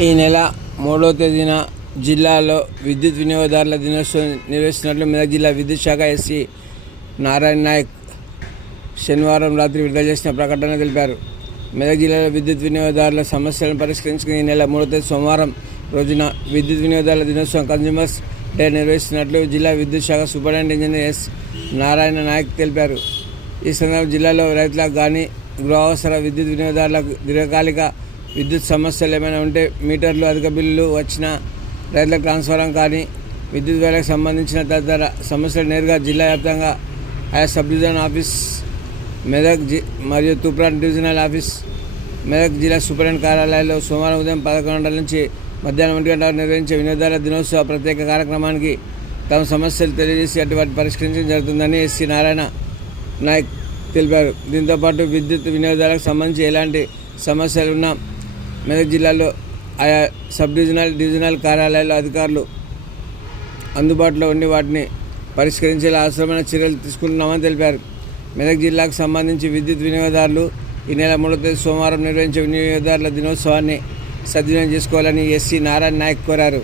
ఈ నెల మూడవ తేదీన జిల్లాలో విద్యుత్ వినియోగదారుల దినోత్సవం నిర్వహిస్తున్నట్లు మెదక్ జిల్లా విద్యుత్ శాఖ ఎస్సీ నారాయణ నాయక్ శనివారం రాత్రి విడుదల చేసిన ప్రకటన తెలిపారు. మెదక్ జిల్లాలో విద్యుత్ వినియోగదారుల సమస్యలను పరిష్కరించుకుని ఈ నెల మూడవ తేదీ సోమవారం రోజున విద్యుత్ వినియోగదారుల దినోత్సవం కన్జ్యూమర్స్ డే నిర్వహిస్తున్నట్లు జిల్లా విద్యుత్ శాఖ superintendent engineer S Narayana Nayak తెలిపారు. ఈ సందర్భంగా జిల్లాలో రైతులకు కానీ గృహావసర విద్యుత్ వినియోగదారులకు దీర్ఘకాలిక విద్యుత్ సమస్యలు ఏమైనా ఉంటే మీటర్లు అధిక బిల్లులు వచ్చినా రైతులకు ట్రాన్స్ఫారం కానీ విద్యుత్ వేలకు సంబంధించిన తదితర సమస్యలు నేరుగా జిల్లా వ్యాప్తంగా ఆయా sub division office Medak G మరియు తూప్రాన్ డివిజనల్ ఆఫీస్ మెదక్ జిల్లా సూపరింటెండెంట్ కార్యాలయాల్లో సోమవారం ఉదయం పదకొండు గంటల నుంచి మధ్యాహ్నం ఒంటి గంట నిర్వహించే వినోదాల దినోత్సవ ప్రత్యేక కార్యక్రమానికి తమ సమస్యలు తెలియజేసి అటువంటి పరిష్కరించడం జరుగుతుందని ఎస్సీ నారాయణ నాయక్ తెలిపారు. దీంతోపాటు విద్యుత్ వినియోగదారులకు సంబంధించి ఎలాంటి సమస్యలు ఉన్నా మెదక్ జిల్లాలో ఆయా సబ్ డివిజనల్ డివిజనల్ కార్యాలయాల్లో అధికారులు అందుబాటులో ఉండి వాటిని పరిష్కరించేలా అవసరమైన చర్యలు తీసుకుంటున్నామని తెలిపారు. మెదక్ జిల్లాకు సంబంధించి విద్యుత్ వినియోగదారులు ఈ నెల మూడో తేదీ సోమవారం నిర్వహించే వినియోగదారుల దినోత్సవాన్ని సద్వినియోగం చేసుకోవాలని ఎస్సీ నారాయణ నాయక్ కోరారు.